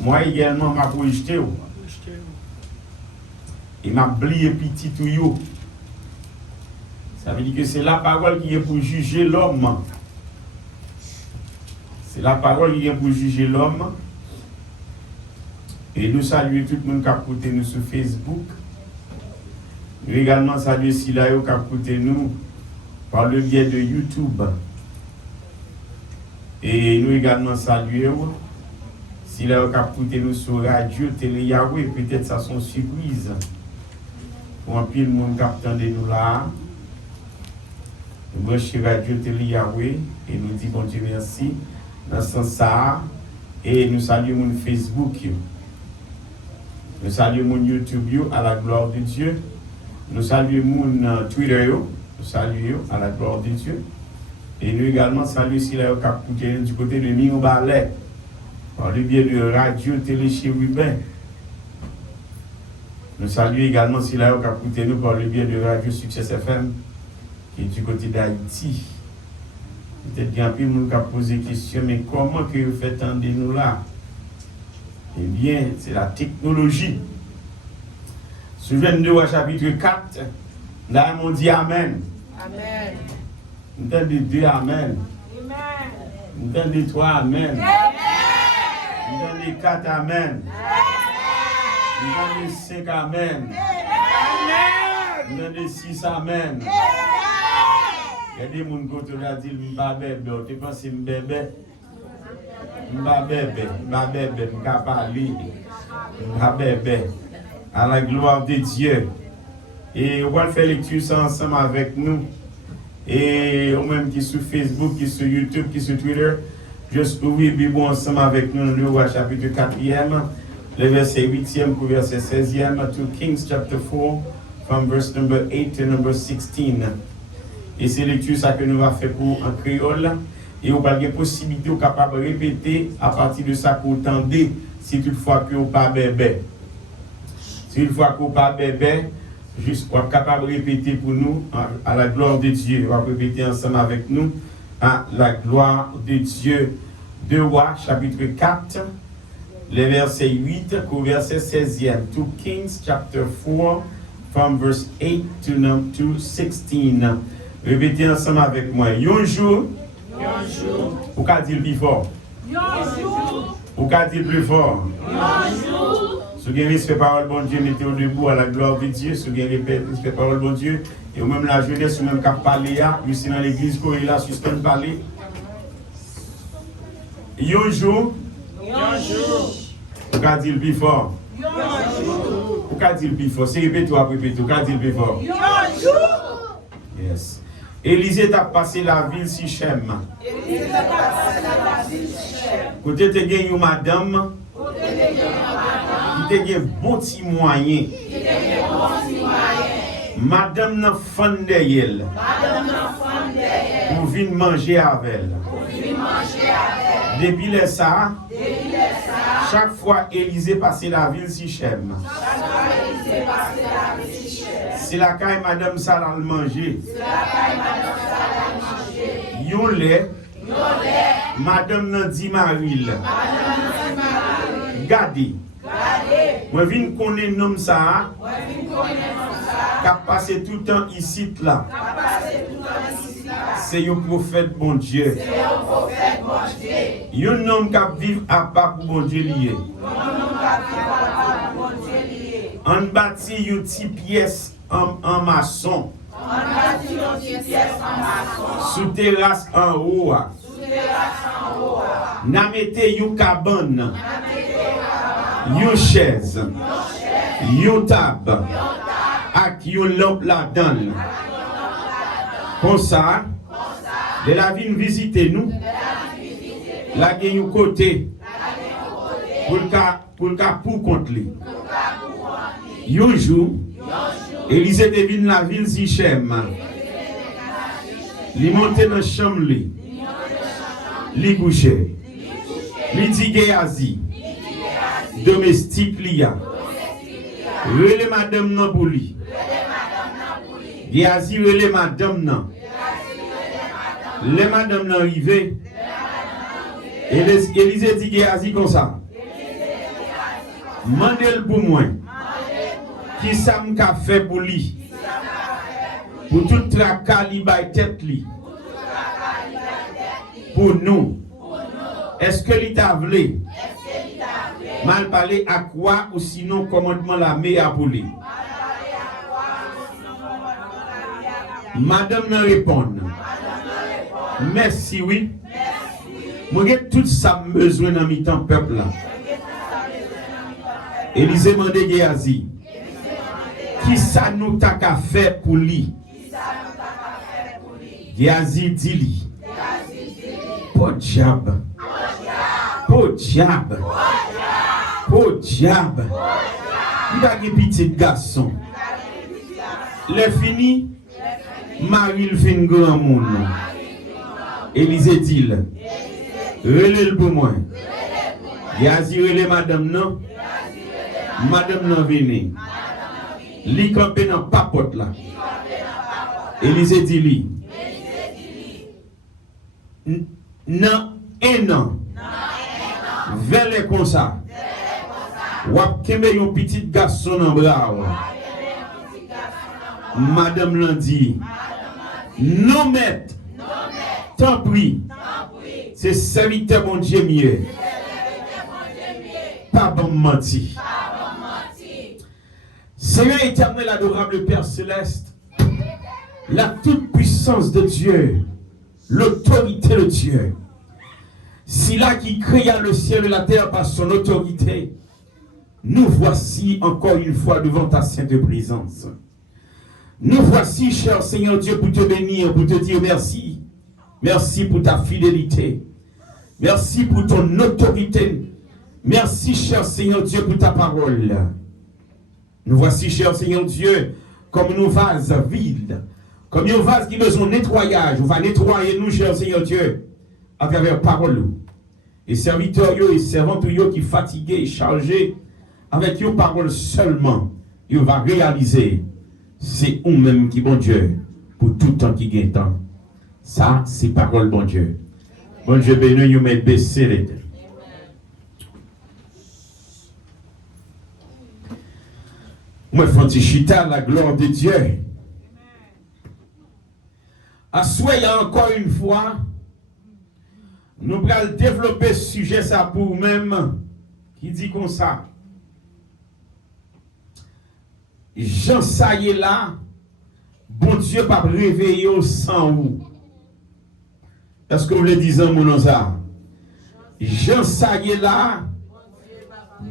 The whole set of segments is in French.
Moi également, m'a projeté. Et m'a oublié petit tout. Ça veut dire que c'est la parole qui est pour juger l'homme. C'est la parole qui est pour juger l'homme. Et nous saluons tout le monde qui a écouté nous sur Facebook. Nous également saluons Silayo qui a écouté nous par le biais de YouTube. Et nous également saluons Silayo qui a écouté nous sur Radio Télé Yahweh. Peut-être ça sont surprise. Pour un pile monde qui attendait nous là. Nous branchons Radio Télé Yahweh et nous disons bon Dieu merci. Dans ce sens, et nous saluons mon Facebook. Nous saluons mon YouTube à la gloire de Dieu. Nous saluons mon Twitter. Nous saluons à la gloire de Dieu. Et nous également saluons si la du côté de Mio Ballet. Par le biais de Radio Télé Chérubin. Nous saluons également si la nous par le biais de Radio Success FM qui est du côté d'Haïti. Peut-être qu'il y a un peu de monde qui a posé la question, mais comment que vous faites entendre nous là? Eh bien, c'est la technologie. Souvenez-vous au chapitre 4, là, on dit Amen. Amen. Nous avons dit 2 Amen. Amen. Nous avons dit 3 Amen. Amen. Nous avons dit 4 Amen. Amen. Nous avons dit 5 Amen. Amen. Nous avons dit 6 Amen. Amen. Il y a des gens qui ont dit m'ba bébé, tu penses m'bébé? M'ba bébé, m'ka parler. M'ba bébé. À la gloire de Dieu. Et on va faire lecture ça ensemble avec nous. Et au même qui sur Facebook, qui sur YouTube, qui sur Twitter, juste ouvrir Bible ensemble avec nous dans le chapitre 4e, le verset 8e pour verset 16e, to Kings chapter 4, from verse number 8 to number 16. Et c'est lecture ça que nous va faire pour en créole. Et on va avoir possibilité capable de répéter à partir de ça qu'on entendait si toutefois que on pas bébé. Si toutefois qu'on pas bébé, juste on est capable de répéter pour nous à la gloire de Dieu. On va répéter ensemble avec nous à la gloire de Dieu. 2 Rois chapitre 4, les versets 8 au verset 16e. 2 Kings chapter 4 from verse 8 to 16. Répétez ensemble avec moi. Un jour. Ou qu'a dit le plus fort? Ou qu'a dit le plus fort? Si vous avez respect parole bon Dieu, mettez-vous debout à la gloire de Dieu. Si vous avez respect parole bon Dieu, et même la jeunesse, ou même qu'à parler là, ici dans l'église, quand il est là, suspend de parler. Un jour. Ou qu'a dit le plus fort? Ou qu'a dit le plus fort? C'est répétez-vous après répétez. Ou qu'a dit le plus fort? Yes. Élisée a passé la ville Sichem. Côté te gen yon madame qui te gen bon petit moyen. Madame nan fande yel. Pour venir manger avec elle. Depuis le ça, chaque fois Élisée passait la ville Sichem. C'est la caille madame Sarah le manger. Yon lait. Madame nan di Maril. Gade. Moi vinn connaître nom ça. Qu'a passé tout le temps ici là. C'est un prophète bon Dieu. Un homme qui vit à part pour bon Dieu lié. On bâtit une petite pièce en maçon. Sous terrasse en haut. Na mette une cabane. Une chaise. Une table. Avec une lampe là-dedans. Comme ça, de la ville visiter nous. La gagne un côté. Pour contre lui. Un jour, Élisée devine la ville Sichem. Il monte dans la chambre. Il couche. Il dit Géasi. Domestique liya. Relé madame nan pour lui. Géasi relé madame nan. Les madame nan arrivé. Élisée dit Géasi comme ça. Mandel pour moi. Qui ça m'a fait pour lui? Pour tout tracas li bay tête li. Pour nous. Est-ce que l'État voulait mal parler à quoi ou sinon commandement la meilleure pour lui? Madame me répond. Merci, oui. Moi, j'ai tout ça besoin dans mi temps peuple là. Élisée m'a dit Géasi. Qui ça nous t'a qu'à faire pour lui? Géasi dit lui. Pour diable. Pour diable. Pour diable. Il a un petit garçon. Le fini. Marie le fin grand monde. Élisée dit. Relève pour moi. Géasi relève madame non. Madame non venez. Li campé dans papote là. Élisée dit li. Nan un an. Vers les comme ça. Wap kembe yon petit garçon en bras. Madame l'a dit. Non maître. Tant pis. C'est serviteur mon Dieu mieux. Pas bon menti. Seigneur éternel, adorable Père céleste, la toute puissance de Dieu, l'autorité de Dieu, c'est là qui créa le ciel et la terre par son autorité. Nous voici encore une fois devant ta sainte présence. Nous voici, cher Seigneur Dieu, pour te bénir, pour te dire merci. Merci pour ta fidélité. Merci pour ton autorité. Merci, cher Seigneur Dieu, pour ta parole. Nous voici, cher Seigneur Dieu, comme nos vases vides, comme nos vases qui besoin de nettoyage. On va nettoyer nous, cher Seigneur Dieu, à travers parole. Et serviteurs et servantes qui fatigués, chargés, avec une parole seulement, ils vont réaliser, c'est nous-mêmes qui bon Dieu, pour tout temps qui gagne temps. Ça, c'est parole bon Dieu. Bon Dieu béni, nous mettons baisser les têtes. Moi, Fantichita, la gloire de Dieu. À souhait, encore une fois, nous allons développer ce sujet ça pour nous-mêmes, qui dit comme ça. Jean ça y est là, bon Dieu pas réveiller au sang ou. Est-ce que vous le dites mon nom ça? Jean ça y est là,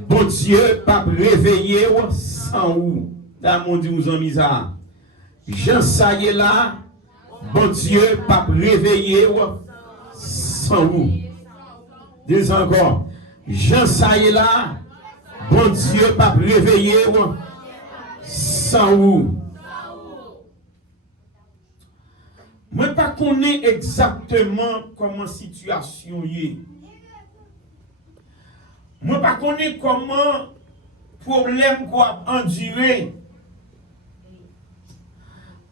bon Dieu pas réveiller au sang ou. Dans mon Dieu nous en mis ça. Jean ça y est là, bon Dieu pas réveiller au sang ou. Dis encore. Jean ça y est là, bon Dieu pas réveiller au sans ou. Moi pas connais exactement comment situation est. Moi pas connais comment problème quoi endurer.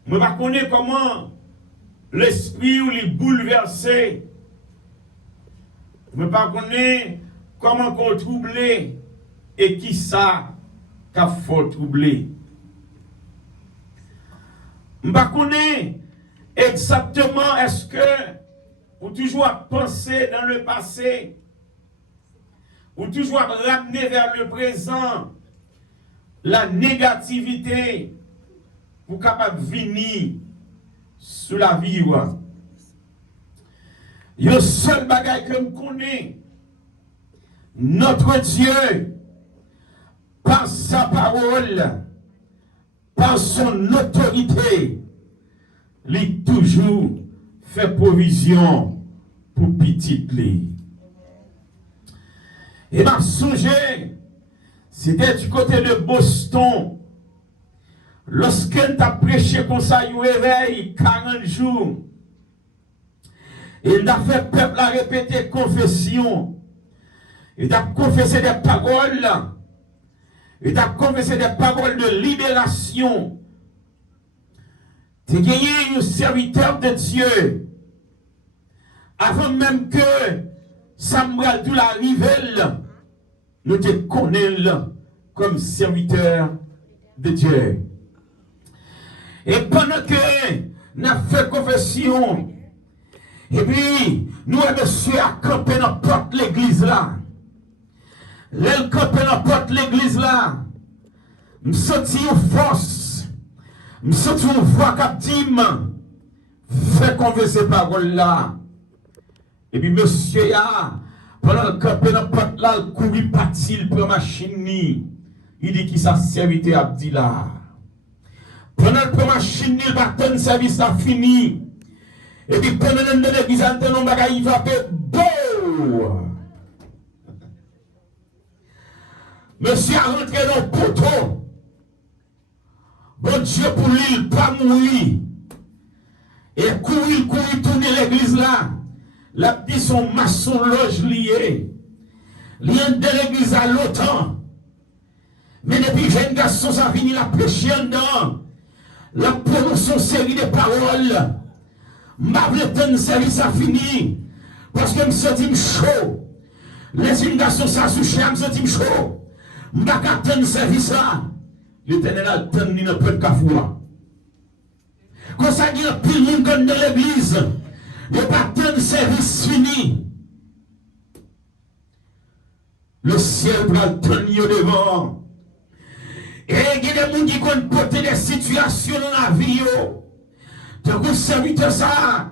Moi pas connais comment l'esprit ou les bouleverser. Moi pas connais comment qu'on troubler et qui ça qu'a faut troubler. Je ne connais pas exactement est-ce que vous toujours penser dans le passé, ou toujours ramener vers le présent la négativité pour capable venir sous la vie. Le seul bagage que je connais, notre Dieu, par sa parole, par son autorité, il toujours fait provision pour petite li. Et m'a songé, c'était du côté de Boston, lorsqu'elle t'a prêché comme ça, il réveille 40 jours. Il a fait peuple à répéter confession. Il a confessé des paroles. Il a confessé des paroles de libération. Tu as gagné un serviteur de Dieu. Avant même que Samuel dou la rive, nous te connaissons comme serviteur de Dieu. Et pendant que nous avons fait confession, et puis nous avons monsieur à camper dans la porte de l'église là. L'elle camper dans la porte de l'église là. Je senti une force, je senti une voix captive, fait converser parole là. Et puis monsieur pendant le camper dans la porte là, il courit parti, il prend machine. Il dit qui ça serviteur a dit là. Pendant le machine, il va attendre service a fini. Et puis pendant l'église, il va faire beau. Monsieur a rentré dans le poteau. Bon Dieu pour lui, il pas mourir. Et courir, tourner l'église là. La petite son maçon loge lié. Lien de l'église à l'automne. Mais depuis jeune garçon, ça finit la péché dedans. La prononce une série de paroles. Ma le service a fini. Parce que je me sens chaud. Les jeunes garçons, ça souche, je me sens chaud. Je ne peux pas service là. L'Éternel a tenu un peu de cafouin. Quand ça dit un pile de monde dans l'église, il n'y a pas de service fini. Le ciel va tenir devant. Et il y a des gens qui ont porté des situations dans la vie. Donc, vous serviteur ça,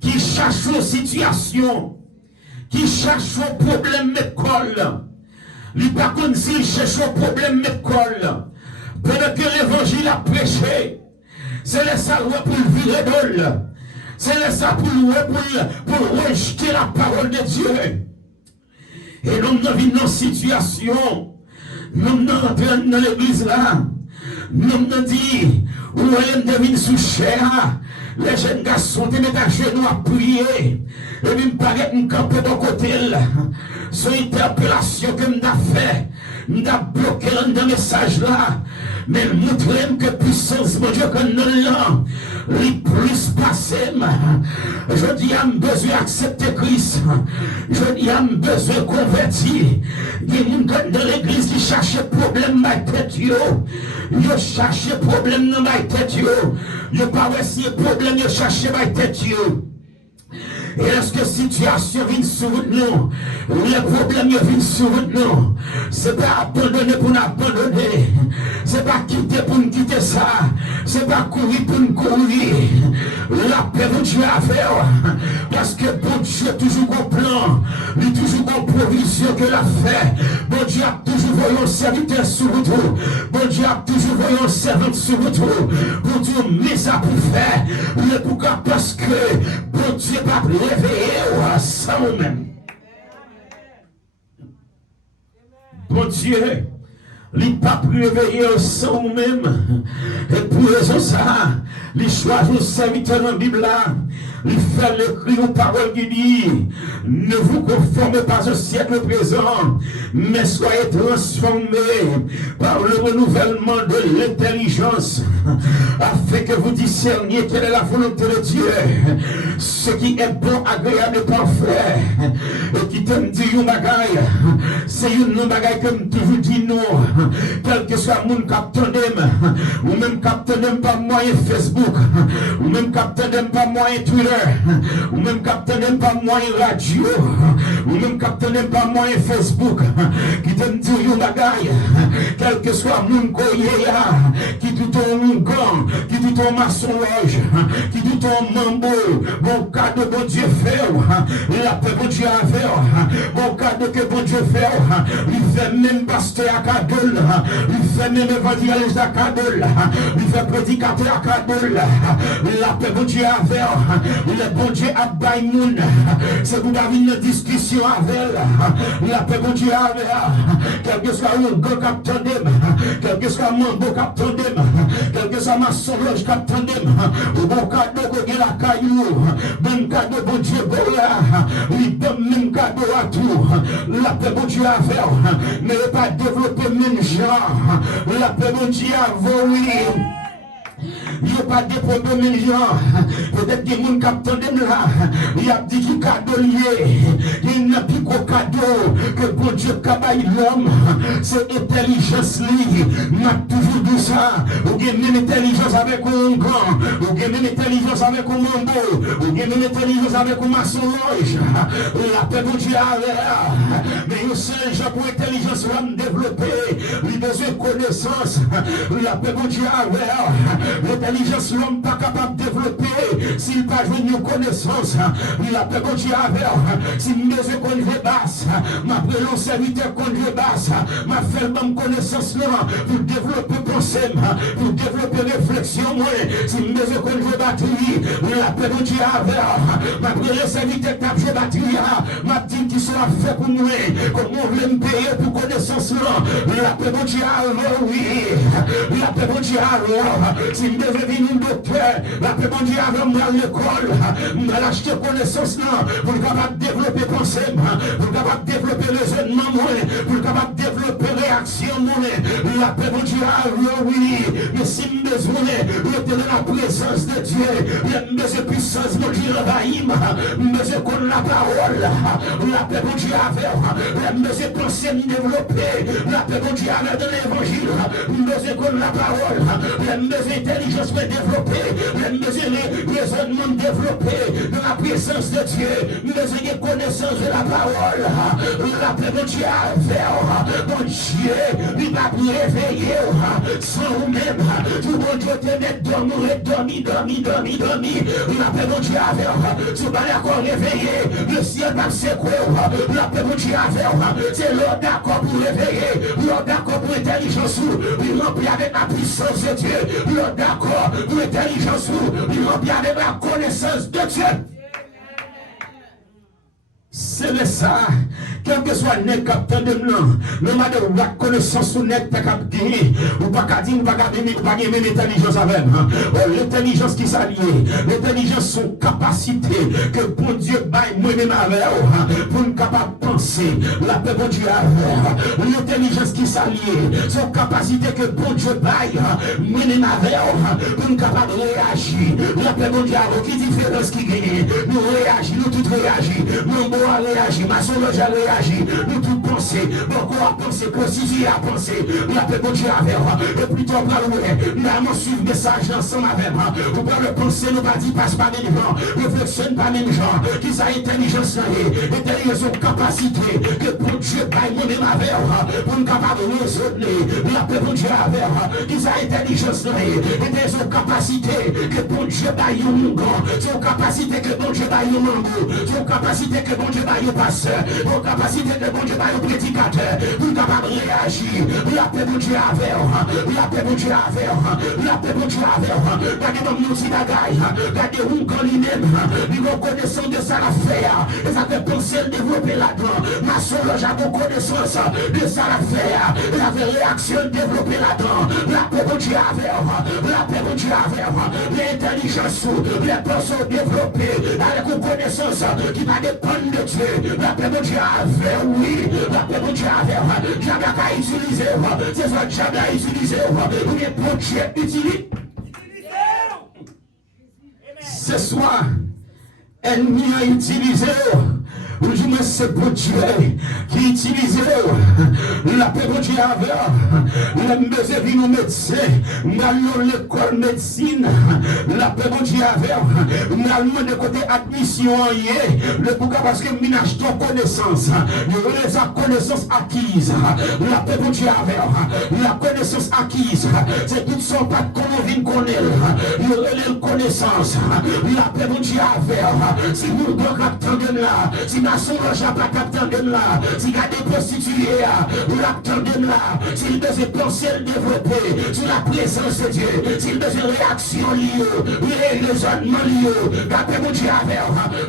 qui cherche une situation, qui cherche un problème d'école. Il n'est pas comme s'il cherche un problème d'école. Pendant que l'évangile a prêché, c'est le ça pour le virer d'ol. C'est le ça pour rejeter la parole de Dieu. Et nous avons une situation. Nous rentrons dans l'église là. Nous avons dit, où elle devine sous chair. Les jeunes garçons te mettent à genoux à prier. Et puis me paraît une campe de côté là. Son interpellation que m'a fait, m'a bloqué dans le message là. Mais montre que puissance mon Dieu que nous l'avons. Les plus passé. Je dis à besoin d'accepter Christ. Je dis à besoin de convertir. Il y a des gens dans l'église qui cherchent problème dans ma tête. Ils cherchent problème dans ma tête. Ils ne pas si problème, ils cherchent ma tête. Et est-ce que situation vient sur nous? Les problèmes viennent sur nous. C'est pas abandonner pour nous abandonner. C'est pas quitter pour nous quitter ça. C'est pas courir pour nous courir. La paix de Dieu à faire. Parce que bon Dieu a toujours un plan. Il a toujours une provision que l'a fait. Bon Dieu a toujours voyé un serviteur sur vous. Bon Dieu a toujours voyé un servant sur vous. Bon Dieu met ça pour faire. Mais pourquoi? Parce que bon Dieu pas réveiller sans nous-mêmes. Bon Dieu, il n'est pas réveillé sans nous-mêmes. Et pour raison ça, il choisit un serviteur dans la Bible là. Il fait l'écrit aux paroles qui dit, ne vous conformez pas au siècle présent, mais soyez transformés par le renouvellement de l'intelligence, afin que vous discerniez quelle est la volonté de Dieu, ce qui est bon, agréable et parfait. Et qui t'aime dit une bagaille, c'est une bagaille comme toujours dit non, quel que soit mon capitaine, ou même capitaine par moyen Facebook, ou même capitaine par moyen Twitter, ou même capitaine pas moyen radio, ou même capitaine pas moyen Facebook, qui te dit une bagaille, quel que soit mon koyeya, qui tout ton gang, qui tout ton maçonnage, qui tout ton mambo, bon cadeau bon Dieu fait, la paix bon Dieu a fait, bon cadeau que bon Dieu fait, il fait même pasteur à cadeau, il fait même évangéliste à cadeau, il fait prédicateur à cadeau, la paix bon Dieu a fait. Le bon Dieu a baillé moun. C'est pour avoir une discussion avec elle. La paix bon Dieu avec elle. Quel que soit un gars capitaine, quel que soit un mambo capitaine, quel que soit ma soulage capitaine, ou bon cadeau que la caillou, bon cadeau bon Dieu boya, il donne même cadeau à tout. La paix bon Dieu a faire, mais pas développer même genre. La paix bon Dieu a volé. il n'y a pas de problème, peut-être que les gens qui attendent là, il a dit qu'il cadeau lié, il n'y a plus qu'au cadeau que bon Dieu cabaye l'homme, c'est intelligence liée, m'a toujours dit ça, ou bien même intelligence avec un grand, ou bien même intelligence avec un mambo, ou bien même intelligence avec un maçon loge, la paix bon Dieu mais il seul gens pour intelligence va me développer, il besoin de connaissance, la paix bon Dieu l'intelligence l'homme pas capable de développer s'il pas joué une connaissance, la paix bon Dieu s'il besoin de conduire basse, ma prénom serviteur conduire basse, ma fait bonne connaissance là pour développer pensée, pour développer réflexion, s'il besoin de conduire batterie, la paix bon Dieu ma prénom serviteur tape jouer batterie, ma dit qui soit fait pour nous, comment on veut me payer pour connaissance là, la paix bon Dieu oui, la paix bon Dieu s'il devait venir un docteur, la paix bon Dieu moi à l'école, m'a acheté connaissance là, pour capable développer pensée, pour capable développer raisonnement, pour capable développer réaction, la paix bon Dieu oui, mais si je besoin de la présence de Dieu, il besoin de puissance mon Dieu envahit, besoin qu'on la parole, la paix bon Dieu avec, besoin de penser développer, la paix bon Dieu avec dans l'évangile, besoin qu'on la parole, besoin d'intelligence pour développer, besoin de raisonnement développer dans la présence de Dieu, besoin de connaissance de la parole, la paix bon Dieu avec, mon Dieu, il va vous réveiller sans vous-même, tout bon Dieu te met dormi, la paix bon Dieu avec, tu vas d'accord réveiller, le ciel va secouer, la paix bon Dieu avec, c'est l'ordre d'accord pour réveiller, l'ordre d'accord pour intelligence, il remplit avec la puissance de Dieu, l'ordre d'accord pour intelligence, il remplit avec la connaissance de Dieu. C'est ça, quel que soit le capteur de nous, même de la connaissance ou net, ou pas qu'à dire, ou pas gagner même l'intelligence avec. L'intelligence qui s'allie, l'intelligence, son capacité, que bon Dieu baille moi-même avec, pour nous capable de penser, la paix bon Dieu avec, l'intelligence qui s'allie, son capacité que bon Dieu baille moi-même avec, pour nous capable de réagir, la paix bon Dieu avec, qui différence qui gagne, nous réagissons, nous tous réagissons, nous a réagi, ma soeur a réagi, nous tous penser, beaucoup à penser, prostituer à penser, la paix bon Dieu avec, et plutôt on va nous allons suivre le message ensemble avec moi, vous pouvez le penser, nous pas dire, passe pas même gens, réflexionne pas même gens, qui sa intelligence, intelligence ou capacité, que bon Dieu baille nous-mêmes avec, pour nous capable de raisonner, la paix bon Dieu avec, qui sa intelligence, intelligence ou capacité, que bon Dieu baille nous, son capacité que bon Dieu baille nous, son capacité que bon Dieu baille au pasteur, aux capacités que bon Dieu baille au prédicateur, pour capable de réagir, la paix bon Dieu avec, la paix bon Dieu avec, la paix bon Dieu avec, gardez dans nous si bagaille, gardez où quand lui-même, nous reconnaissons de ça la faire, et ça fait penser le développer là-dedans, ma soeur j'ai bonne connaissance de ça la faire, la réaction développer là-dedans, la paix bon Dieu avec, la paix bon Dieu avec, l'intelligence, les personnes développées, avec une connaissance qui va dépendre de Dieu, la paix bon Dieu avec, oui, la paix bon Dieu avec, jamais qu'à utiliser, c'est ça que jamais à utiliser, oui, bon Dieu utilise. Ce soir, ennemi a utilisé, ou du moins c'est pour Dieu qui utilise la paix pour Dieu avec la mesure de nos médecins, dans l'école médecine, la paix pour Dieu avec, dans le côté admission, le pourquoi parce que nous achetons connaissance, nous les connaissances acquises, la paix pour Dieu avec, la connaissance acquise, c'est tout son pas de qu'on connaître, nous les connaissances, la paix pour Dieu avec, si nous devons attendre là, si son logement pas capteur là, si gardez prostituée, l'acteur de là, s'il besoin penser le développer sur la présence de Dieu, s'il besoin réaction liée, raisonnement lié, gardez mon Dieu avec,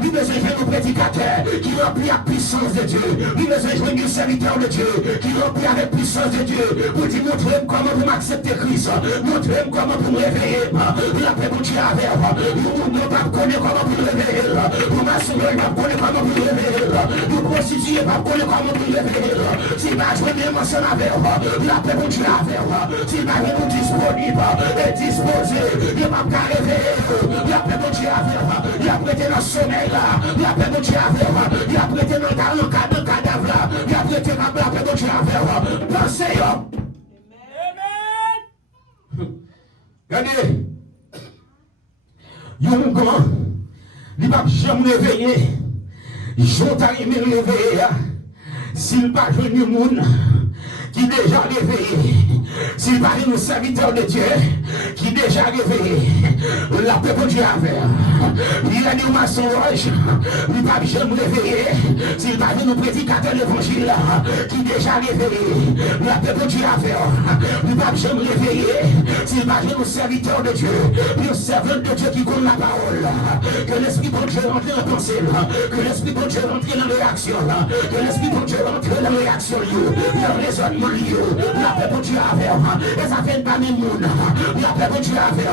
il besoin de nos prédicateurs qui remplit la puissance de Dieu, il besoin de nos serviteurs de Dieu qui remplit avec puissance de Dieu, pour dire montrez-moi comment vous m'acceptez Christ, montrez-moi comment vous me réveillez, la paix mon Dieu avec, vous ne pas connaître comment vous me réveillez, vous m'assurez pas connaître comment vous me réveillez. réveiller. Vous prostituez pas pour comment vous réveiller. Si pas je vais ensemble avec vous, la paix pour Dieu avec vous. Si pas vous disponible et disposé, il va pas réveiller. La paix pour Dieu avec vous. Il a prêté dans le sommeil là. La paix pour Dieu avec vous. Il a prêté dans le cadavre là. Il a prêté dans la paix pour Dieu avec vous. Pensez. Regardez. Yon grand, il ne va jamais réveiller. Ils ont arrivé à réveiller. S'il pas venu monde qui déjà réveillé, s'il pas venu serviteur de Dieu qui déjà réveillé, la paix pour Dieu avec. Il a dit au mensonge, il va jamais réveiller. S'il pas venu prédicateur de l'évangile qui déjà réveillé, la paix pour Dieu avec. Il va jamais réveiller. S'il pas venu serviteur de Dieu, le servant de Dieu qui connaît la parole, que l'esprit pour Dieu rentre dans la pensée, que l'esprit pour Dieu rentre dans la réaction, que l'esprit pour Dieu rentre dans la réaction, le raisonnement. La paix pour Dieu avec, et ça fait pas même monde. La paix pour Dieu avec,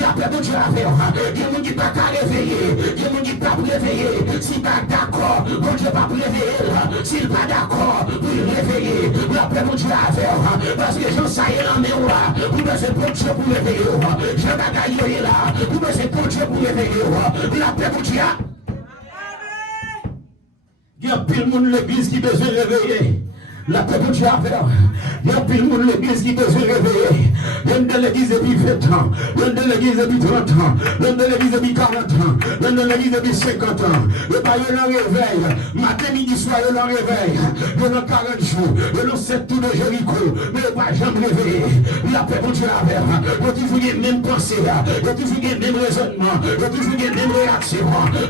la paix pour Dieu avec. Il y a des gens qui ne sont pas réveillés, il y a des gens qui ne sont pas réveillés. Si pas d'accord, bon Dieu pas réveiller. S'il pas d'accord, vous réveiller. La paix pour Dieu avec, parce que j'en sais là, mais là, vous besoin pour Dieu pour réveiller. Je vais gagner là, vous besoin pour Dieu pour réveiller. La paix pour Dieu. Il y a plus de monde l'église qui besoin de réveiller. La paix pour Dieu à faire. Il y a plus de monde l'église qui besoin de réveiller. L'un de l'église depuis 20 ans. L'un de l'église depuis 30 ans. L'un de l'église depuis 40 ans. L'un de l'église depuis 50 ans. Le pas eu leur réveil. Matin, midi, soir, il leur réveil. Il leur 40 jours. Il leur 7 tours de Jéricho. Mais il pas jamais réveillé. La paix pour Dieu à faire. Il y a toujours les mêmes pensées. Il y a toujours les mêmes raisonnements. Il y a toujours les mêmes réactions.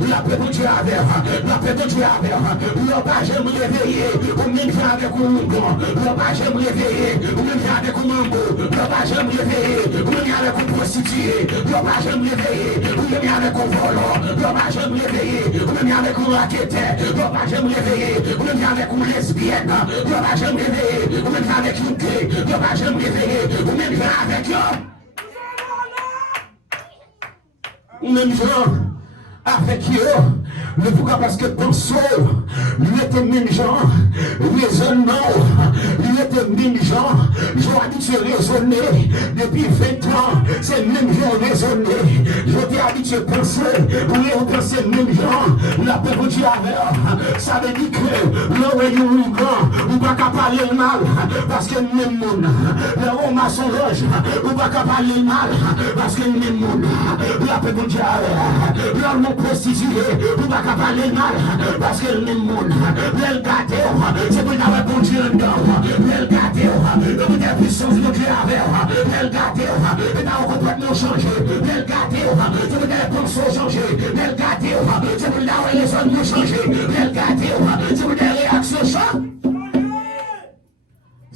La paix pour Dieu à faire. La paix pour Dieu à faire. Il n'y a pas jamais réveillé. Ou même avec vous. On ne va pas jamais réveiller, on ne vient avec un mambo, on ne va pas jamais réveiller, on vient avec un prostitué, on ne va pas jamais réveiller, on vient avec un volant, on ne va pas jamais réveiller, on vient avec un raqueteur, on ne va pas jamais réveiller, on vient avec une lesbienne, on ne va pas jamais réveiller, on vient avec une gay, on ne va pas jamais réveiller, on vient avec eux. On même gens avec eux. Le pourquoi parce que pensons, lui était même gens, raisonnement, lui était même gens, j'ai habitué à raisonner depuis 20 ans, c'est même gens raisonner, j'étais habitué à penser, oui on pensait même gens, la paix pour Dieu avec, ça veut dire que l'homme est un grand, on ne va pas parler mal, parce que même monde, l'homme a son loge, on ne va pas parler mal, parce que même monde, la paix pour Dieu avec, l'homme est prostitué, on ne va pas parler mal, parce que le monde, le gâté, c'est pour n'avoir bon Dieu dedans, le gâté, le monde est puissance de Dieu avec, le gâté, et n'a complètement changé, le gâté, c'est pour les pensées changer, le gâté, c'est pour les raisonnements changer, le gâté, c'est pour les réactions changer.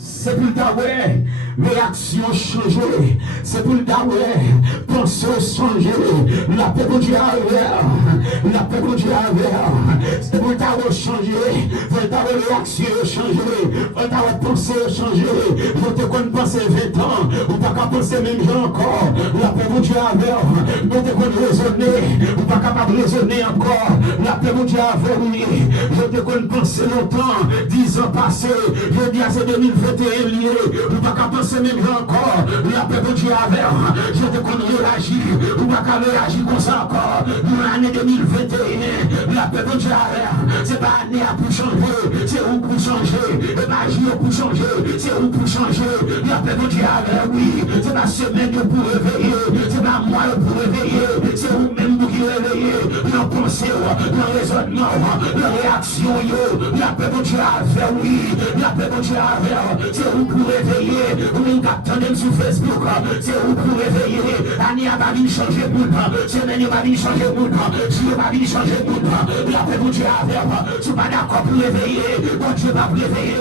C'est pour ta réaction changer. C'est pour ta pensée changer. La paix pour Dieu avec. La paix pour Dieu avec. C'est pour ta changer. Pour ta réaction changer. Pour ta pensée changer. Pour te qu'on penser 20 ans. Ou pas qu'à penser même encore. La paix pour Dieu avec. Pour te qu'on raisonner. Ou pas capable de raisonner encore. La paix pour Dieu avec. Je te qu'on penser longtemps. 10 ans passés. Je dis à ces 2021. Lié, ou pas qu'à penser même encore, la paix pour Dieu avec, je te connais réagir, ou pas qu'à réagir comme ça encore, dans l'année 2021, la paix pour Dieu avec, c'est pas année pour changer, c'est où pour changer, et magie pour changer, c'est où pour changer, la paix pour Dieu avec, oui, c'est pas semaine pour réveiller, c'est pas moi pour réveiller, c'est où même pour qui réveiller, la pensée, le raisonnement, la réaction, la paix pour Dieu avec, oui, la paix pour Dieu avec, c'est où pour réveiller, ou attendez sur Facebook, c'est où pour réveiller, Annie a pas vu changer le monde, semaine n'a pas vu changer le monde, Dieu n'a pas vu changer le monde, la paix pour Dieu avec, tu pas d'accord pour réveiller, bon Dieu va réveiller,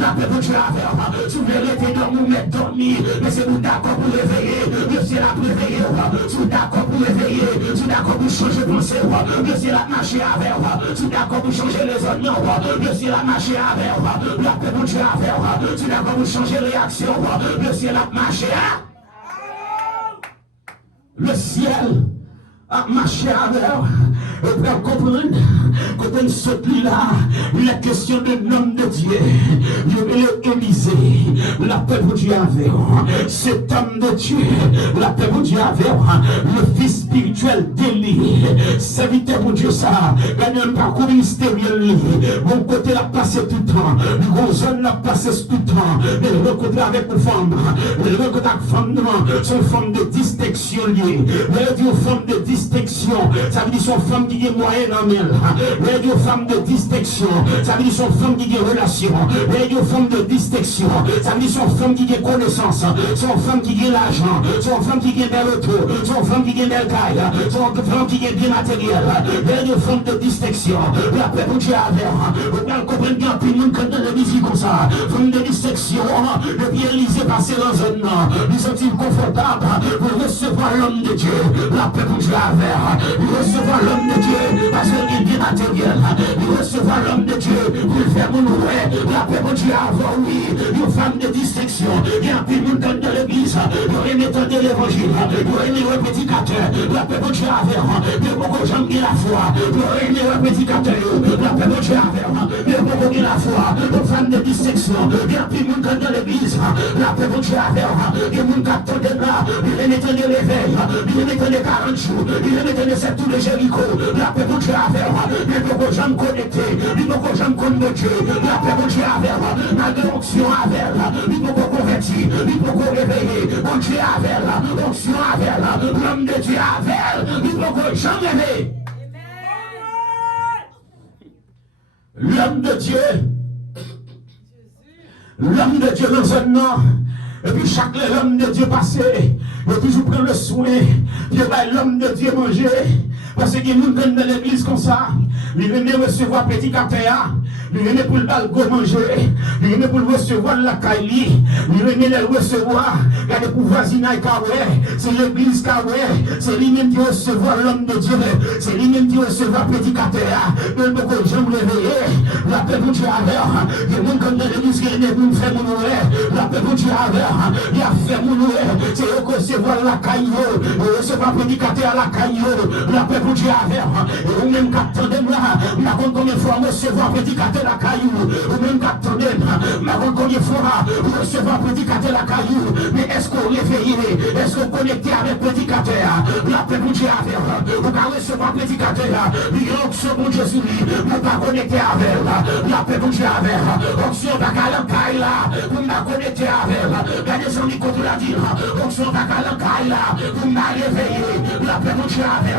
la paix pour Dieu avec, tu veux rester dans mon mettre dormir, mais c'est vous d'accord pour réveiller, Dieu c'est là pour réveiller, tu d'accord pour réveiller, tu d'accord pour changer de pensée, Dieu c'est là marcher avec, tu d'accord pour changer les zones, Dieu c'est là marcher avec, la paix pour Dieu avec, tu d'accord pour changer de réaction, le ciel a marché. Le ciel à marcher avec eux, pour comprendre quand on saute là, la question de l'homme de Dieu, il est Élisée, la paix pour Dieu avec cet homme de Dieu, la paix pour Dieu avec le fils spirituel d'Élie, serviteur pour Dieu ça, gagne un parcours ministériel, mon côté l'a passé tout le temps, le gros jeune l'a passé tout le temps, mais le rencontre avec une femme, le rencontre avec femme, son forme de distinction liée, le dit aux femmes de distinction, ça veut dire son femme qui est moyenne en elle, le dit aux femmes de distinction, ça veut dire son femme qui est relation, le dit aux femmes de distinction, ça veut dire son femme qui est connaissance, son femme qui est l'argent, son femme qui est bel auto, son femme qui est belle taille, son femme qui est bien matériel, le dit aux femmes de distinction, la paix pour Dieu avec, vous allez comprendre bien, puis nous, quand on dit comme ça, femme de distinction, le bien Élisée passer dans un an, ils sont-ils confortables pour recevoir l'homme de Dieu, la paix pour Dieu avec, il recevoir l'homme de Dieu, parce qu'il est bien matériel, il recevoir l'homme de Dieu, pour le faire mon oué, la paix pour Dieu avec, oui, une femme de distinction, il y a un peu de monde dans l'église, il aimé entendre l'évangile, il aimé le prédicateur, la paix pour Dieu avec, mais beaucoup de gens qui la foi, il aimé le prédicateur, la paix pour Dieu avec, mais beaucoup qui la foi, une femme de distinction, il y a un peu de monde dans l'église, la paix pour Dieu avec, il y a un monde qui attendait là, il aimé entendre le réveil, il aimé entendre 40 jours, il aimé entendre 7 tours de Jéricho, la paix pour Dieu avec, mais beaucoup de gens connectés, beaucoup de gens connectés Dieu, la paix pour Dieu avec, malgré l'onction avec, il beaucoup converti, il beaucoup réveillé, bon Dieu avec, l'onction avec, l'homme de Dieu avec, il beaucoup de gens réveillés. L'homme de Dieu, l'homme de Dieu dans un an, et puis chaque homme de Dieu passé, il toujours prendre le soin, puis l'homme de Dieu manger, parce qu'il y a des gens dans l'église comme ça, il vient recevoir petit catéa, il vient pour le balgo manger, il vient pour le recevoir la caille, il vient le recevoir, regardez pour voisinage c'est l'église c'est lui-même qui recevoir l'homme de Dieu, c'est lui-même qui recevoir petit catéa, mais beaucoup de gens réveillés, la paix pour Dieu avec, il y a des gens dans l'église qui viennent pour faire mon oué, la paix pour Dieu avec, il a fait mon oué, c'est eux qui recevoir la caille, recevoir petit catéa la caille, la paix pour Dieu avec, et vous même qu'attendez là, ma combien de fois recevoir petit catéa la caillou, ou même qu'attendez, ma combien de fois recevoir petit catéa la caillou, mais est-ce qu'on réveillé, est-ce qu'on connecté avec petit catéa, la paix pour Dieu avec, vous pouvez recevoir petit catéa, l'onction pour Dieu sur lui, vous pas connecté avec, la paix pour Dieu avec, onction va calancaille là, vous m'a connecté avec, regardez son micro de la dire, onction va calancaille là, vous m'a réveillé, la paix pour Dieu avec,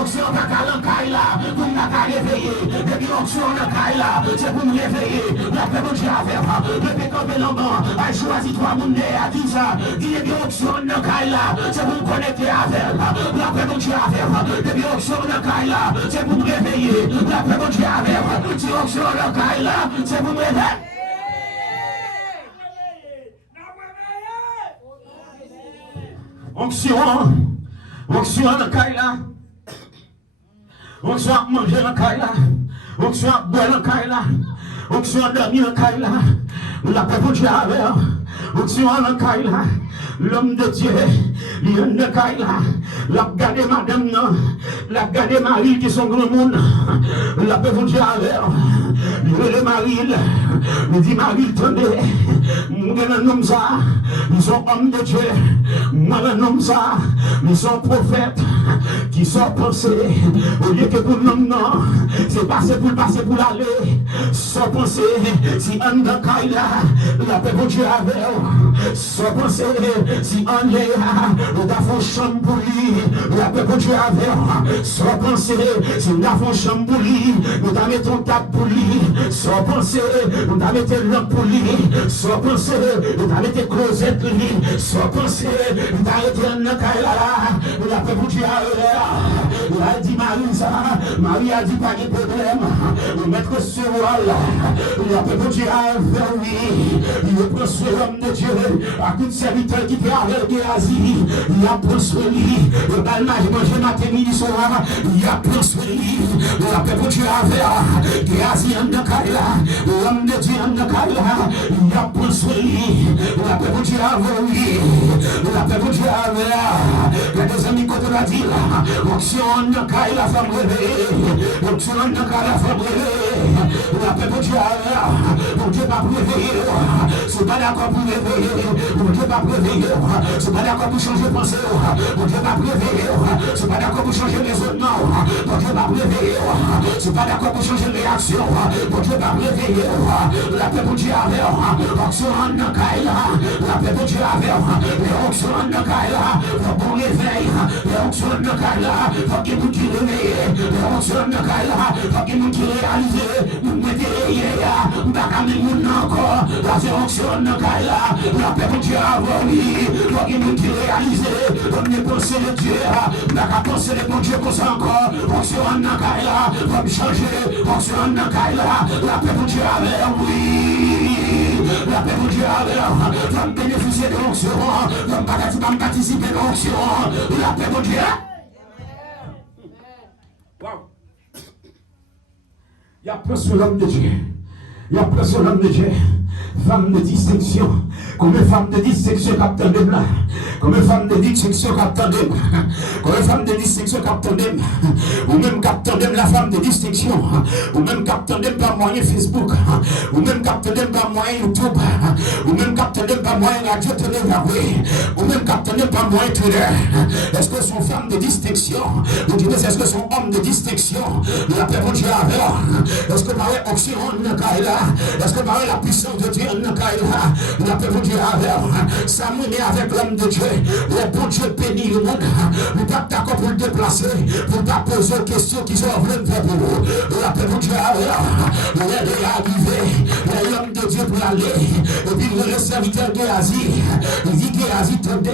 onction va calancaille là, vous m'a réveillé, et puis onction va calancaille là, c'est pour me réveiller, la paix pour Dieu avec, le pécan de l'homme, a choisi trois monde a dit ça, il y a des onction va calancaille là, c'est pour me connecter avec, la paix pour Dieu avec, et puis onction va calancaille là, c'est pour me réveiller, la paix pour Dieu avec, si onction va calancaille là, c'est pour me réveiller. Onction dans le caille là, onction à manger dans le caille là, onction à boire dans le caille là, onction à dormir dans le caille là, la paix pour Dieu avec, onction dans le caille là, l'homme de Dieu, il est dans le caille là, la gardé madame non, la gardé Marie qui sont grand monde, la paix pour Dieu avec, le Marie, il dit Marie, attendez, moi je nomme ça, ils sont hommes de Dieu, moi je nomme ça, ils sont prophètes, qui sont pensés, au lieu que pour l'homme non, c'est passer pour l'aller, sans penser, si on dans caille là, la paix pour Dieu avec, sans penser, si on est là, on a fait chambre pour lui, la paix pour Dieu avec, sans penser, si on a fait chambre pour lui, on a mis ton table pour lui, sans penser, on a mis l'homme pour lui, sans penser, on a mis closet pour lui, sans penser, on a été dans caille là, la paix pour Dieu avec. Il a dit Marie ça, Marie a dit pas de problème, on mettre ce rôle, il a fait Dieu avec lui, il prend ce homme de Dieu, à tout serviteur qui peut avoir Géasi, il a pris ce lit, le balmage manger matin midi soir, il a pris ce lit, il a fait Dieu avec Géasi en Nakaila, l'homme de Dieu en Nakaila, il a pris ce lit, il a fait Dieu avec lui, il a fait Dieu avec, les deux amis côté la dire, onction n'a qu'à la femme réveillée, onction n'a qu'à la femme réveillée, la paix pour Dieu, mon Dieu va réveiller, c'est pas d'accord pour réveiller, mon Dieu va réveiller, c'est pas d'accord pour changer de pensée, mon Dieu va réveiller, c'est pas d'accord pour changer les raisonnements, mon Dieu va réveiller, c'est pas d'accord pour changer les réactions, mon Dieu va réveiller, la paix pour Dieu avec, onction n'a qu'à la paix pour Dieu avec, onction n'a qu'à la bon réveil, onction n'a qu'à la, faut qu'il nous tire réveiller, onction n'a qu'à la, faut qu'il nous tire réaliser, nous mettez encore, la onction n'a qu'à la paix pour Dieu avec, oui, faut qu'il nous tire réaliser, on est pensé de Dieu, n'a qu'à penser de mon Dieu qu'on s'en encore, onction n'a qu'à la, faut me changer, onction n'a qu'à la paix pour Dieu avec, oui, la paix pour Dieu avec, faut me bénéficier de l'onction, faut me participer de l'onction, la paix pour Dieu. Wow. Il y a plus sur l'homme de Dieu. Il y a plus sur l'homme de Dieu. Femme de distinction. Combien de femmes de distinction captent de là? Combien de femmes de distinction captent de combien de femmes de distinction captent de ou même captent de la femme de distinction. Ou même captent de par moyen Facebook. Ou même captent de par moyen YouTube. Ou même captent de par moyen radio télé. Ou même captent de par moyen Twitter. Est-ce que sont femmes de distinction? Vous dites, est-ce que sont hommes de distinction? La paix pour Dieu avec. Est-ce que par l'option est-ce que par la puissance de Dieu la paix pour Dieu avec. Ça met avec l'homme de Dieu. Le bon Dieu bénit le monde. Vous pas d'accord pour le déplacer. Vous pas poser des questions qui sont en train de faire pour vous. La paix pour Dieu avec. Il est arrivé. L'homme de Dieu pour aller. Et puis le serviteur de Asie. Il dit que Asie tendait.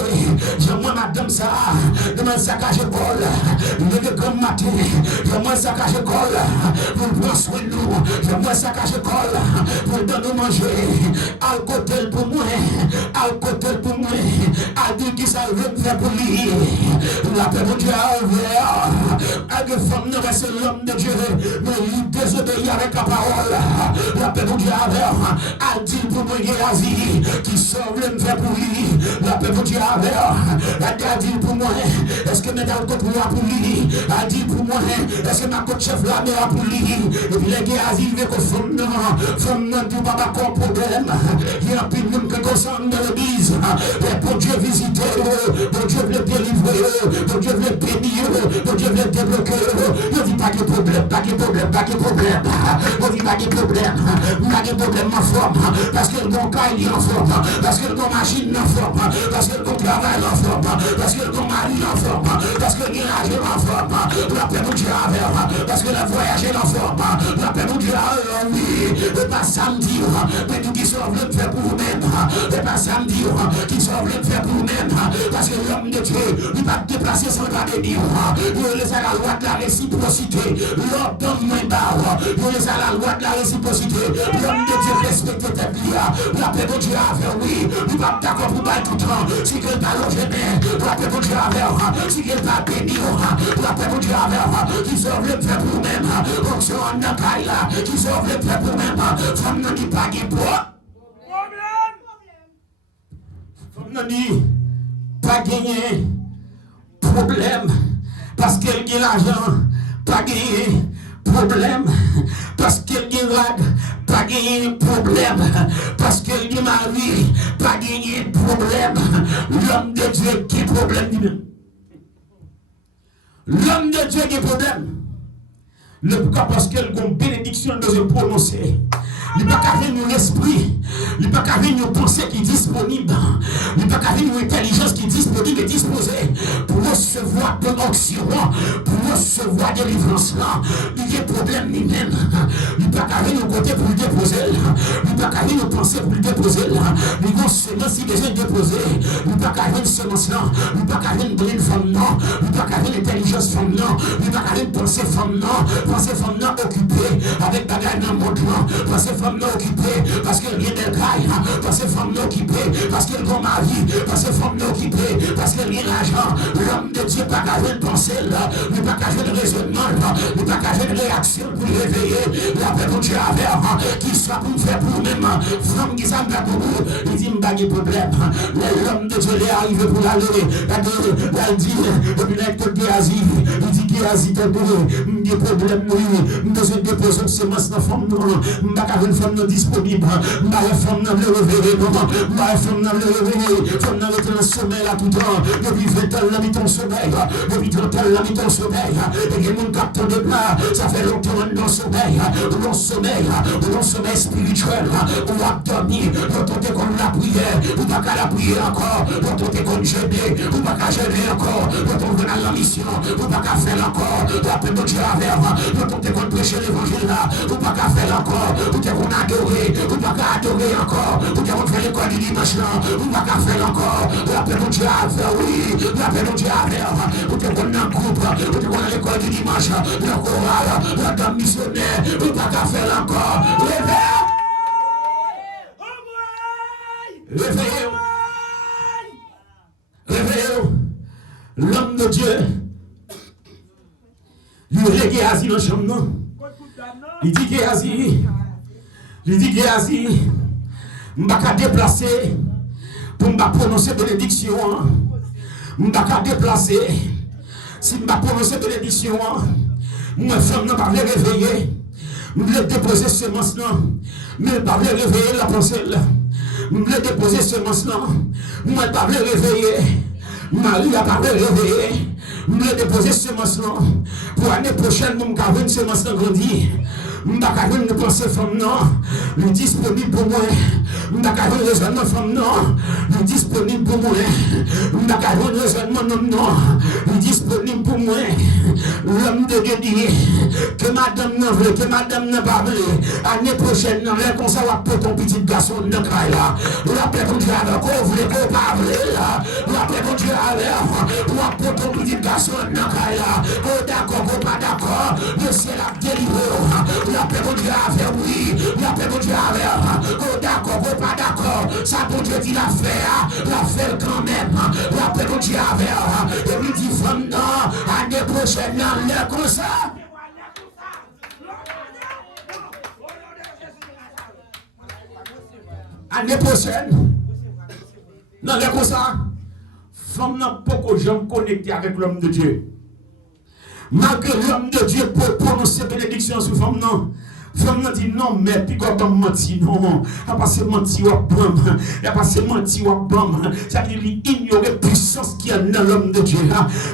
J'ai-moi madame ça. Demain ça cache école. Il est comme matin. J'ai-moi ça cache école. Pour prendre soin de nous. J'ai-moi ça cache école. Pour donner manger. Al côté pour moi. Al côté pour moi. Al dit que ça veut faire pour lui. La paix pour Dieu a ouvert. Avec femme ne reste l'homme de Dieu. Mais il désobéit avec la parole. La paix pour Dieu a ouvert. Al dit pour moi Asie qui sauve le faire pour lui. La paix pour Dieu a ouvert. Elle dit pour moi. Est-ce que mes dents pour lui? Elle dit pour moi. Est-ce que ma coach chef là mais pour lui? Et puis les gars Asie veut que femme non tout pas comme problème. Il y a un peu de monde qui consomme dans l'église. Et pour Dieu visiter, pour Dieu veut délivrer, pour Dieu veut bénir, pour Dieu veut débloquer. Il ne dit pas de problème, pas de problème, pas de problème. Il ne dit pas de problème, pas de problème en forme. Parce que le bon cas il est en forme. Parce que le bon machine est en forme. Parce que le bon travail est en forme. Parce que le bon mari est en forme. Parce que le ménage est en forme. La paix pour Dieu avec. Parce que le voyage est en forme. La paix pour Dieu avec. Oui, et pas samedi. Mais nous qui sommes le faire pour vous-même. Et pas samedi. Qui sommes le faire pour vous-même. Parce que l'homme de Dieu, il va déplacer sans pas bénir. Il les a la loi de la réciprocité. L'homme donne moins bas. Il les a la loi de la réciprocité. L'homme de Dieu respecte tête liée. La paix pour Dieu avec. Oui, il va d'accord pour bailler tout le temps. Si quelqu'un va loger bien, la paix pour Dieu avec. Si quelqu'un va bénir, la paix pour Dieu avec. Qui sommes le faire pour vous-même. Onction en Nakaïla. Qui sommes le faire pour vous-même. Femme n'a dit pas qu'il boit. Femme n'a dit pas gagner problème parce qu'elle gagne l'argent, pas gagner problème parce qu'elle gagne l'argent, pas gagner problème parce qu'elle gagne mari, pas gagner problème. L'homme de Dieu qui problème lui-même. L'homme de Dieu qui problème. Le pourquoi parce qu'elle a une bénédiction de se prononcer. Il n'y a pas qu'à venir l'esprit. Il n'y a pas qu'à venir une pensée qui est disponible. Il n'y a pas qu'à venir une intelligence qui est disponible et disposée pour recevoir de l'onction, pour recevoir de délivrance. Il y a un problème lui-même. Il n'y a pas qu'à venir au côté pour le déposer. Il n'y a pas qu'à venir une pensée pour le déposer. Il y a une semence qui besoin de déposer. Il n'y a pas qu'à venir une semence là. Il n'y a pas qu'à venir une femme là. Il n'y a pas qu'à venir une intelligence femme là. Il n'y a pas qu'à venir une pensée femme là. Pensée femme là occupée avec bagaille dans le monde là. Pensée femme là occupée parce que rien n'est graille. Pensée femme là occupée occupée, parce qu'elle est bon mari, parce que femme est occupée, parce qu'elle a l'argent. L'homme de Dieu pas qu'à une pensée là, il pas qu'à une raisonnement, il pas qu'à une réaction pour réveiller. La paix pour Dieu avec, qui soit pour faire pour nous-mêmes, femme qui s'en va pour vous, il dit pas de problème. L'homme de Dieu est arrivé pour l'aller, il dit, il dit Géasi, t'as des problèmes, oui, besoin de déposer une semence dans la femme, je n'ai pas une femme disponible, je n'ai pas une femme dans le réveil, je n'ai pas une femme dans le réveil, femme dans le sommeil là tout le temps, depuis 20 ans, elle a mis ton sommeil, depuis 30 ans, elle a mis ton sommeil, et il y a mon capteur de bras, ça fait longtemps dans le sommeil, dans sommeil spirituel, on va dormir, on tente qu'on la prière, on va qu'à la prier encore, on tente qu'on gêner, on va qu'à gêner encore, on tente qu'on a la mission, on va qu'à faire encore, la paix de Dieu avec, on tente qu'on prêcher l'évangile là, on va qu'à faire encore, on tente qu'on adorer, on va qu'à adorer encore, on tente qu'on fait l'école du dimanche là, on va qu'à faire encore, la paix de Dieu avec, oui, la paix de Dieu avec, on tente qu'on a un groupe, on tente qu'on a l'école du dimanche, le choral, la dame missionnaire, on va qu'à faire encore, réveillez-vous, l'homme de Dieu, lui est Géasi dans la chambre, il dit Géasi, je ne vais pas déplacer pour me prononcer bénédiction, je ne vais pas déplacer, si je ne vais pas prononcer bénédiction, moi femme ne va pas réveiller, je vais déposer semence, mais je ne vais pas réveiller la pensée. Je vais déposer semence, je ne vais pas réveiller, Marie n'a pas réveillé. Je vais déposer semence pour l'année prochaine, je vais avoir une semence grandie. Je ne vais pas avoir une pensée femme, non. Disponible pour moi. Je ne vais pas avoir un raisonnement femme, non. Disponible pour moi. Je ne vais pas avoir un raisonnement non. Disponible pour moi. L'homme de Dieu dit que madame n'a veut, que madame n'a pas voulu. L'année prochaine, non, là, comme ça, on va pour ton petit garçon de craille là. La paix pour Dieu avec, on voulait qu'on parle là. La paix pour Dieu avec, on va pour ton petit garçon de craille là. Oh d'accord, oh pas d'accord. Le ciel a délivré. La paix pour Dieu avec, oui. La paix pour Dieu avec. Oh d'accord, oh pas d'accord. Ça pour Dieu dit l'affaire quand même. La paix pour Dieu avec. Et lui dit, femme, non, l'année prochaine, non, l'air comme ça. Année prochaine, non, l'air comme ça. Femme n'a pas que j'aime connecter avec l'homme de Dieu. Malgré l'homme de Dieu peut prononcer bénédiction sur femme, non. Femme n'a dit non, mais puis quand on menti, non. Il a passé menti ou bam. Il a passé menti ou bam. Ça veut dire qu'il ignorait la puissance qui est dans l'homme de Dieu.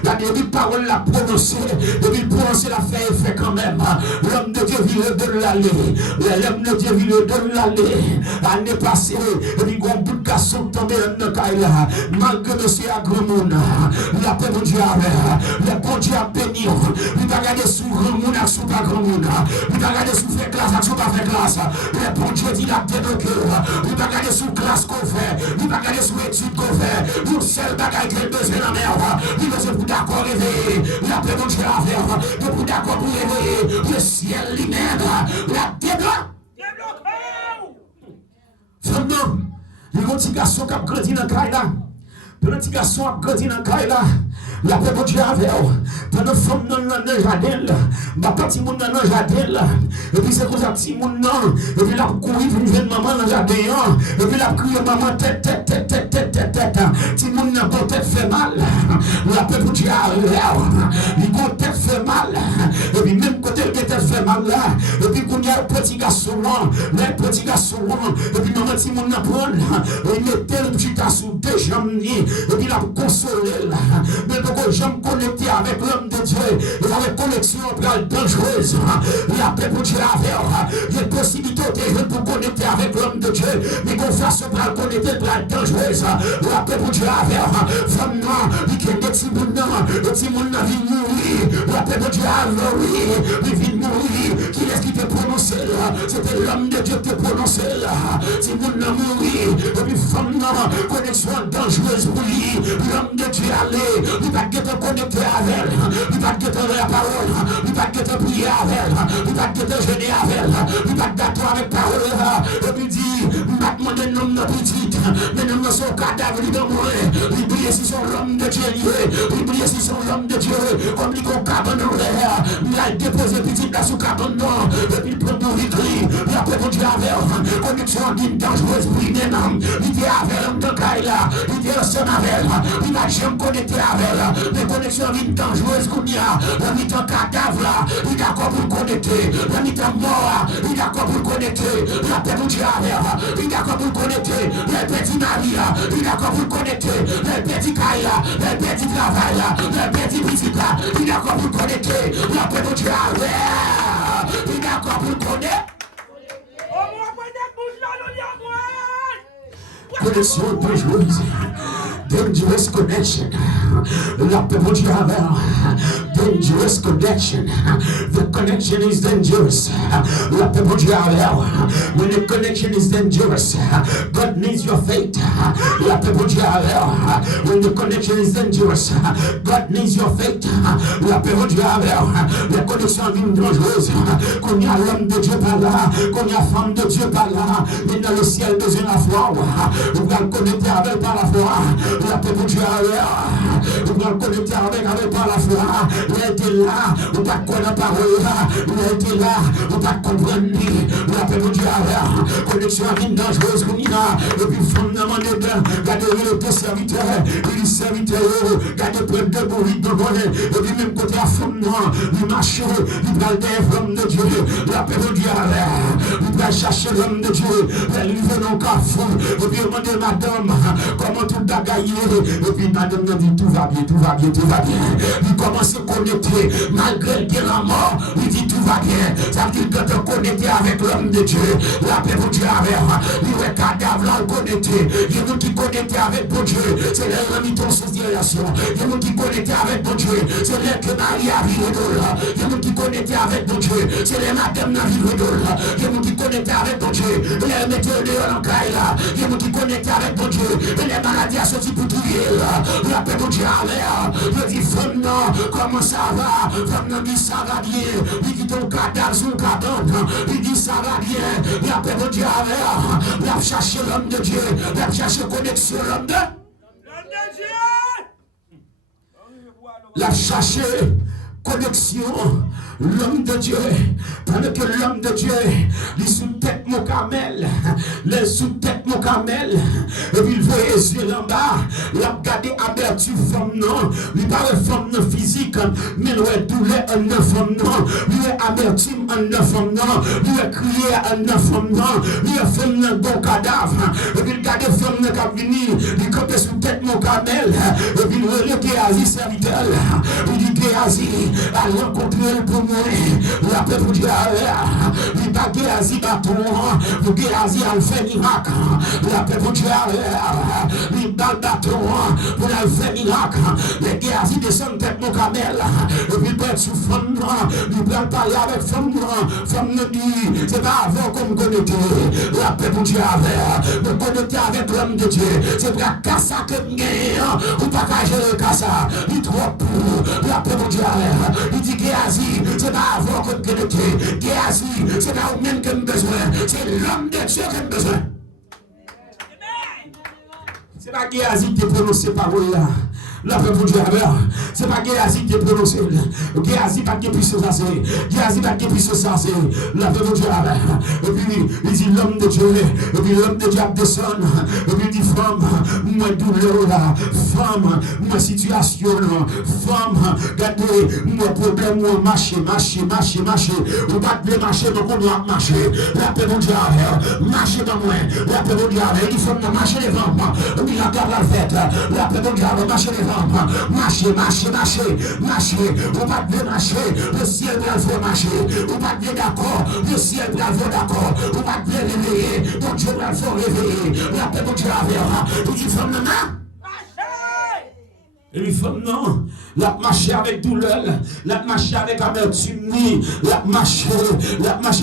La parole l'a prononcée. Depuis prononcer la fait effet quand même. L'homme de Dieu vit le de l'aller. L'homme de Dieu vit le de l'aller. L'année passée, et puis un bout de garçon tombé dans le caille là. Malgré monsieur à grand monde, la paix de Dieu avait. Le bon Dieu a béni. Il va regarder sous grand monde et sous pas grand monde. Il va regarder sous fait classe, action pas fait classe. Le bon Dieu dit la tête de cœur. Il va regarder sous classe qu'on fait. Il va regarder sous études qu'on fait. Nous seul bagaille qu'il besoin dans la mer. Il besoin pour d'accord réveiller. La paix de Dieu à faire. Pour d'accord pour réveiller. Le ciel lui-même. La débloque. Vraiment, les petits garçons qui ont grandi dans le caille là. Les petits garçons qui ont grandi dans le caille là. La paix de Dieu avec vous. Pendant femme dans le jardin là, ma petit monde dans le jardin là. Et puis c'est comme ça petit monde non. Et puis la courir pour une maman dans le jardin. Et puis la crier maman tête. Petit monde n'a pas tête fait mal. La paix de Dieu avec vous. Il a tête fait mal. Et puis même côté le tête fait mal là. Et puis quand il y a un petit garçon là, le petit garçon là. Et puis maman petit monde n'a pas là. Il mettait le petit garçon deux jambes. Et puis la consoler là. Que j'aime connecter avec l'homme de Dieu. Et la connexion dangereuse. La paix pour Dieu avec. Il y a une possibilité pour connecter avec l'homme de Dieu. Mais qu'on fasse pour connecter pour la dangereuse. La paix pour Dieu avec. Femme noire, il y a des petits mounons. Les petits mounons vivent mourir. La paix pour Dieu avec. Oui, il vit mourir. Qui est-ce qui te prononcer là? C'était l'homme de Dieu qui te prononçait là. Si mounons mourir. Et puis femme noire, connexion trop dangereuse pour lui. L'homme de Dieu allait, il va te connecter avec elle, il va te donner la parole, il va te prier avec elle, il va te jeûner avec elle, il va te battre avec parole. Et puis il dit, maintenant de l'homme de petite, mais nous sommes cadavres de mourir. Il brille si son l'homme de Dieu lié, il brille si son l'homme de Dieu, comme il est cabane en l'air, il a déposé petit là sous cabane, et puis il prend pour écrit, il a prétendu avec connexion d'une dangereuse pour une âme, il dit avec l'homme de Kaila, il dit ensemble avec elle, il a jamais connecté avec elle, mais connexion d'une dangereuse qu'on y a, la mit en cadavre là, il a encore pour connecter, la mit en mort, il a encore pour connecter, la perdu avec elle, il a encore pour connecter, la petite Maria, il a encore pour connecter, la petite Kaila, la petite travail, la petite visite là, il a encore pour connecter, la perdu avec elle, il a encore pour connecter. Connexion dangereuse, dangerous connection. Dangerous connection. The connection is dangerous. When the connection is dangerous, God needs your faith. When the connection is dangerous, God needs your faith. La connexion est dangereuse. Qu'on y a l'homme de Dieu par là, qu'on y a femme de Dieu par là, mais dans le ciel besoin la foi. Vous allez connecter avec par la foi. La paix pour Dieu vous allez connecter avec par la foi. Vous êtes là, vous pas connaître la parole. Vous êtes là, vous pas comprendre. La paix pour Dieu connexion avec une dangereuse comme il a. Et puis fondamentalement, gardez le serviteur. Il serviteur, gardez près de vous, il doit. Et puis même côté à fond, il marche, il parle des femmes de Dieu. La paix pour Dieu il va chercher l'homme de Dieu. Il veut non qu'à fond. Et puis demander madame comment tout a gagné. Et puis madame nous dit tout va bien, tout va bien, tout va bien. Il commence à connecter malgré la mort. Il dit tout va bien. Ça veut dire que tu connecter avec l'homme de Dieu. La paix pour Dieu avec. Il est cadavre là connecté. Il y a nous qui connecter avec mon Dieu. C'est les remitons sous relation. Il y a nous qui connecter avec mon Dieu. C'est les que Marie a vu de là. Il y a nous qui connecter avec mon Dieu. C'est les madame n'a vu de là. Il y a nous qui connecter avec mon Dieu. Les metteurs de l'encaille. Il y a nous qui connecter avec mon Dieu. Et les maladies à sortir pour tout la paix pour Dieu avec. Il dit femme non, comment ça va? Femme non dit ça va bien. Il dit ton cadavre sous cabane. Il dit ça va bien. La paix pour Dieu avec. Il a cherché l'homme de Dieu. Il a cherché connexion l'homme de Dieu. Il a cherché connexion l'homme de Dieu, pendant que l'homme de Dieu, il sous tête mon camel, les sous tête mon camel, et puis il voyait les yeux en bas, il a regardé abertu femme non, il parle femme non physique, mais il a douleur en femme non, il a amertume en femme non, il a crié en femme non, il a femme non bon cadavre, et puis il regarde femme non qui a venu, il campait sous tête mon camel, et puis il relève Géasi serviteur, il dit Géasi, à rencontrer le pour la paix pour Dieu, il va Géasi bâton, pour Géasi a fait miracle, la paix pour Dieu, il va le bâton, pour la fait miracle, les Géasi descendent tête mon camel, et puis il peut être sous femme, il peut parler avec femme dit, c'est pas avant qu'on me connecte, la paix pour Dieu, me connecter avec l'homme de Dieu, c'est pas Kassa que ou pas qu'à gérer Kassa, il trop pour la paix pour Dieu, il dit Géasi, c'est pas avant qu'on me connecte, Géasi, c'est pas au même que me besoin, c'est l'homme de Dieu que me besoin. C'est pas Géasi qui prononce ces paroles-là. La paix pour Dieu, c'est pas Géasi qui est prononcé. Géasi pas de puissance assez. Géasi pas de puissance assez. La paix pour Dieu, et puis il dit l'homme de Dieu, et puis l'homme de Dieu descend, et puis il dit femme, moi douleur là, femme, moi situation, femme, regardez, moi problème, moi marcher, ou pas de marcher, donc on doit marcher. La paix pour Dieu, marcher dans moi, la paix pour Dieu, il faut marcher devant moi, il a gardé la fête, la paix pour Dieu, marcher devant. Marcher, on va bien marcher, le ciel va faire marcher, on va bien d'accord, le ciel va faire d'accord, on va bien réveiller, donc Dieu va faire réveiller, la paix pour Dieu avec, il dit femme maman. Et les femmes, non, la marche avec douleur, la marche avec amertume, la marche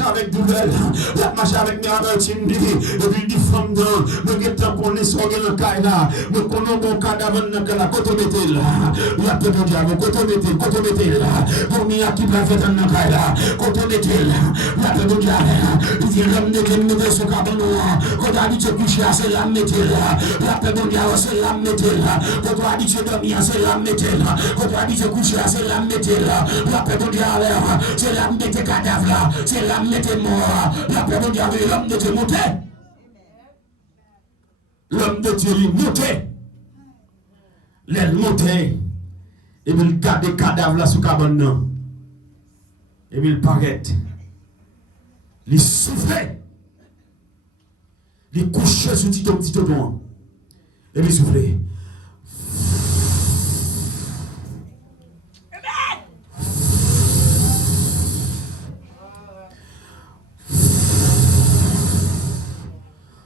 avec douleur, la marche avec amertume, et puis les femmes, non, nous sommes qu'on est sur le cas là, nous connaissons mon cadavre dans la côte de là, il y a peu de diable, côte de là, pour nous qui va faire dans le cas là, côte de là, il y a peu de diable, il dit l'homme de Dieu met sur cabane, quand on a dit que coucher, c'est la métier là, il y a peu de diable, c'est la métier là, quand on a dit que dormir, c'est la métier là. Quand on a dit que coucher, c'est la métier là. La paix de Dieu, c'est la métier cadavre là. C'est la métier mort. La paix de Dieu, l'homme de Dieu monté. L'homme de Dieu, il monté. L'aile monté. Et puis il garde des cadavres là sous cabane. Et puis il paraît. Il souffle. Il couche sur petit doigt. Et puis il souffle.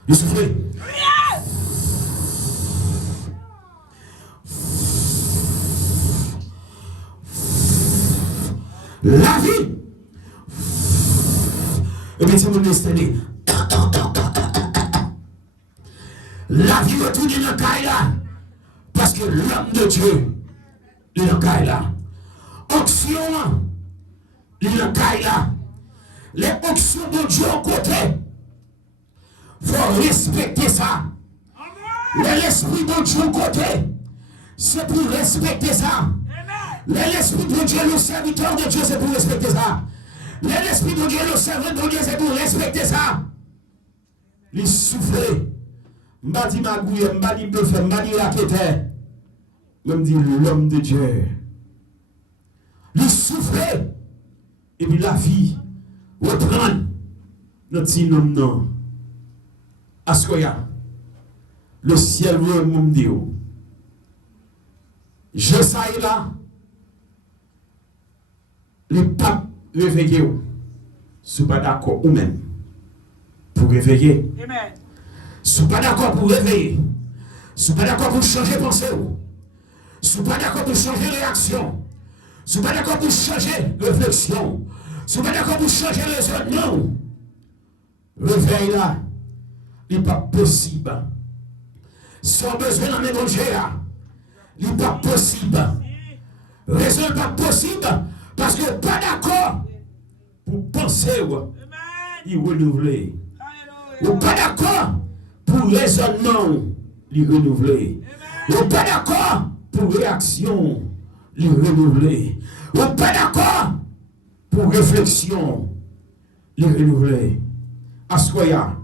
Il souffle. La vie. Et bien, c'est mon destiné. La vie retourne dans le cas là. Parce que l'homme de Dieu, il est dans le cas là. Onction, il est dans le cas là. Les onctions de Dieu au côté. Il faut respecter ça. L'esprit de Dieu côté, c'est pour respecter ça. L'esprit de Dieu, le serviteur de Dieu, c'est pour respecter ça. L'esprit de Dieu, le servant de Dieu, c'est pour respecter ça. Il souffle. M'a dit ma gouille, m'a dit bluff, m'a dit raquette. Me dit l'homme de Dieu. Il souffle. Et puis la vie reprend notre sinon. Askoya, le ciel veut mon Dieu. Je sais là, les papes réveillés, si pas d'accord ou même pour réveiller. Amen. Si pas d'accord pour réveiller, si pas d'accord pour changer pensée, si pas d'accord pour changer réaction, si pas d'accord pour changer réflexion, si pas d'accord pour changer raisonnement, réveille là. Il n'est pas possible. Sans besoin d'en mélanger, il n'est pas possible. Raison n'est pas possible parce que pas d'accord pour penser, il renouveler. Ou pas d'accord pour raisonnement, il renouveler. Ou pas d'accord pour réaction, il renouveler. Ou pas d'accord pour réflexion, il renouveler. Assoya.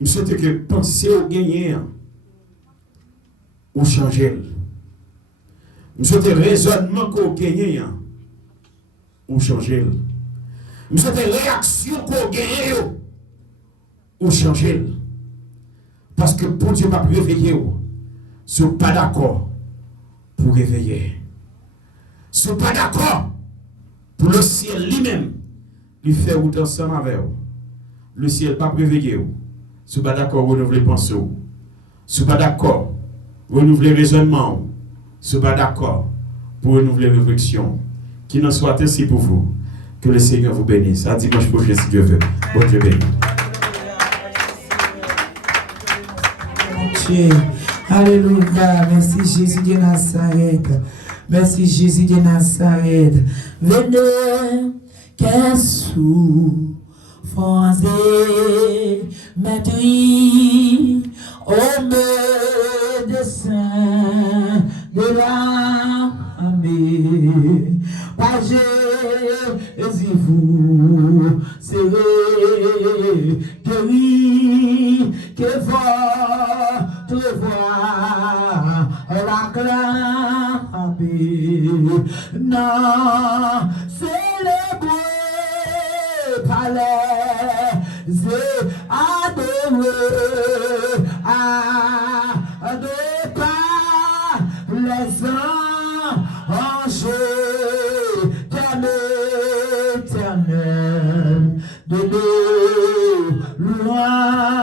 Je souhaite que penser au gagner ou changer. Je souhaite raisonnement qu'au gagner ou changer. Je souhaite réaction qu'au gagner ou changer. Parce que pour Dieu pas réveiller, si vous pas d'accord pour réveiller. Si vous pas d'accord pour le ciel lui-même, lui faire ou ensemble avec vous. Le ciel pas réveiller. Si vous n'êtes pas d'accord, renouvelez pensée. Si vous n'êtes pas d'accord, renouvelez raisonnement. Si vous n'êtes pas d'accord, pour renouveler réflexion. Qu'il en soit ainsi pour vous. Que le Seigneur vous bénisse. À dimanche prochain, si Dieu veut. Bon Dieu bénisse. Alléluia. Merci Jésus de Nazareth. Merci Jésus de Nazareth. Venez, qu'est-ce Français, maîtrise, au médecin de l'armée, pagez-vous, serrez, guéris, que votre voix l'acclamer, non, célébrer, palais, adorer, adorer par les hommes.